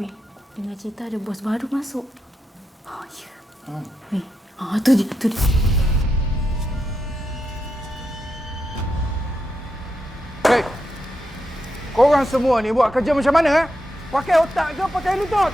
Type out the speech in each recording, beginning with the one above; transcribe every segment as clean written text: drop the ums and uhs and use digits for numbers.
Weh, dengar cerita ada bos baru masuk. Oh, ya. Weh, tu dia, tu dia. Hei, korang semua ni buat kerja macam mana? Pakai otak ke pakai lutut?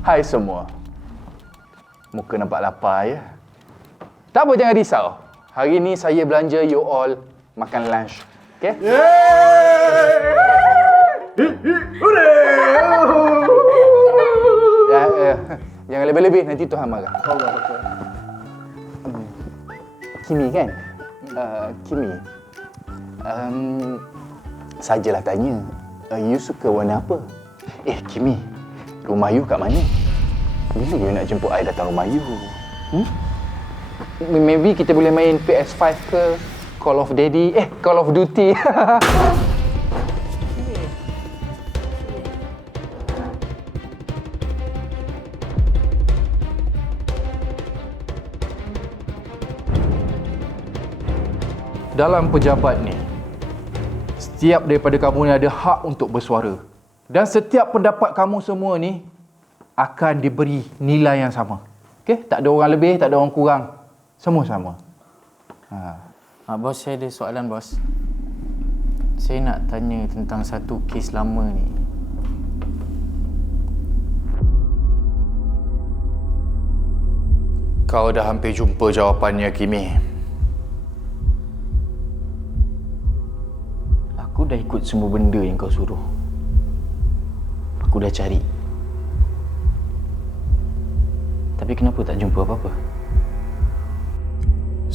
Hai semua. Muka nampak lapar ya? Tak apa, jangan risau. Hari ni saya belanja you all makan lunch. Okay? Jangan lebih-lebih, nanti Tuhan marah. Kimi kan? Kimi. Sajalah tanya. You suka warna apa? Kimi. Rumah you kat mana? Bila you nak jemput I datang rumah you? Maybe kita boleh main PS5 ke Call of Duty. Dalam pejabat ni, setiap daripada kamu ni ada hak untuk bersuara. Dan setiap pendapat kamu semua ni akan diberi nilai yang sama. Okey? Tak ada orang lebih, tak ada orang kurang. Semua sama. Bos, saya ada soalan, bos. Saya nak tanya tentang satu kes lama ni. Kau dah hampir jumpa jawapannya, Kimi. Aku dah ikut semua benda yang kau suruh. Aku dah cari. Tapi kenapa tak jumpa apa-apa?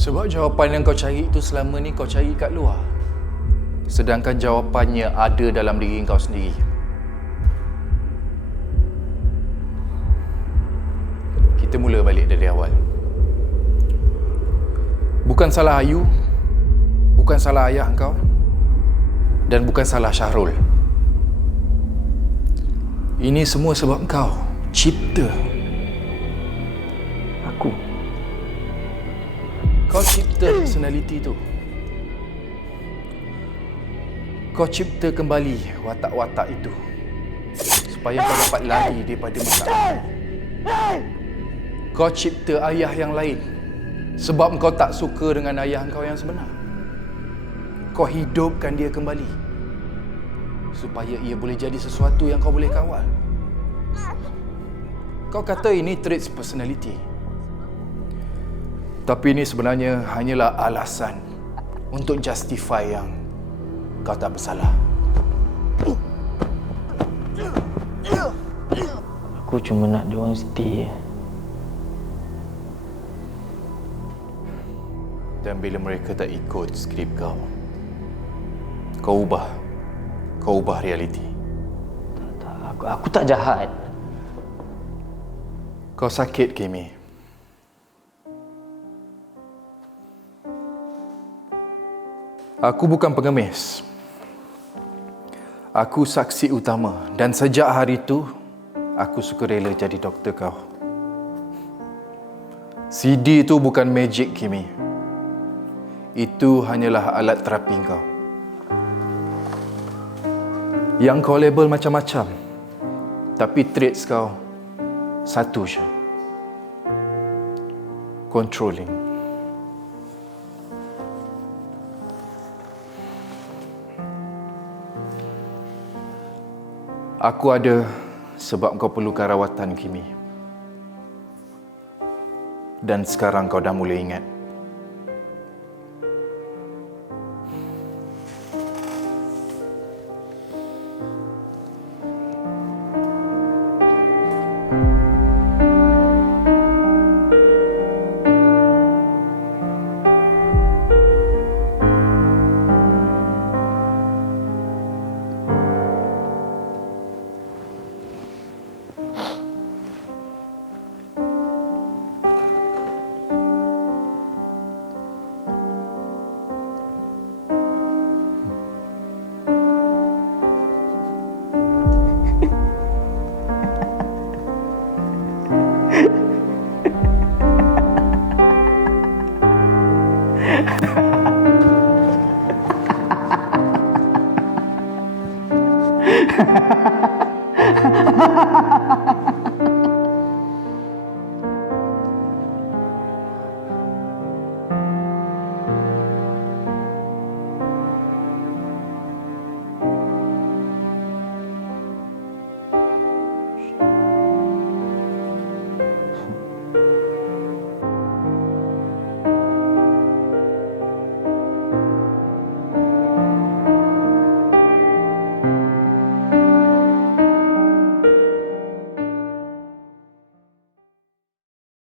Sebab jawapan yang kau cari itu selama ni kau cari kat luar. Sedangkan jawapannya ada dalam diri kau sendiri. Kita mula balik dari awal. Bukan salah Ayu, bukan salah ayah kau, dan bukan salah Syahrul. Ini semua sebab kau cipta. Aku? Kau cipta personality tu. Kau cipta kembali watak-watak itu supaya kau dapat lari daripada masalah. Kau cipta ayah yang lain sebab kau tak suka dengan ayah kau yang sebenar. Kau hidupkan dia kembali supaya ia boleh jadi sesuatu yang kau boleh kawal. Kau kata ini traits personality. Tapi ini sebenarnya hanyalah alasan untuk justify yang kau tak bersalah. Aku cuma nak dia orang stay. Dan bila mereka tak ikut skrip kau, kau ubah realiti. Aku tak jahat. Kau sakit, Kimi. Aku bukan pengemis. Aku saksi utama dan sejak hari itu, aku sukarela jadi doktor kau. CD itu bukan magic, Kimi. Itu hanyalah alat terapi kau. Yang kau label macam-macam, tapi traits kau satu je. controlling. Aku ada sebab kau perlukan rawatan, Kimi. Dan sekarang kau dah mula ingat.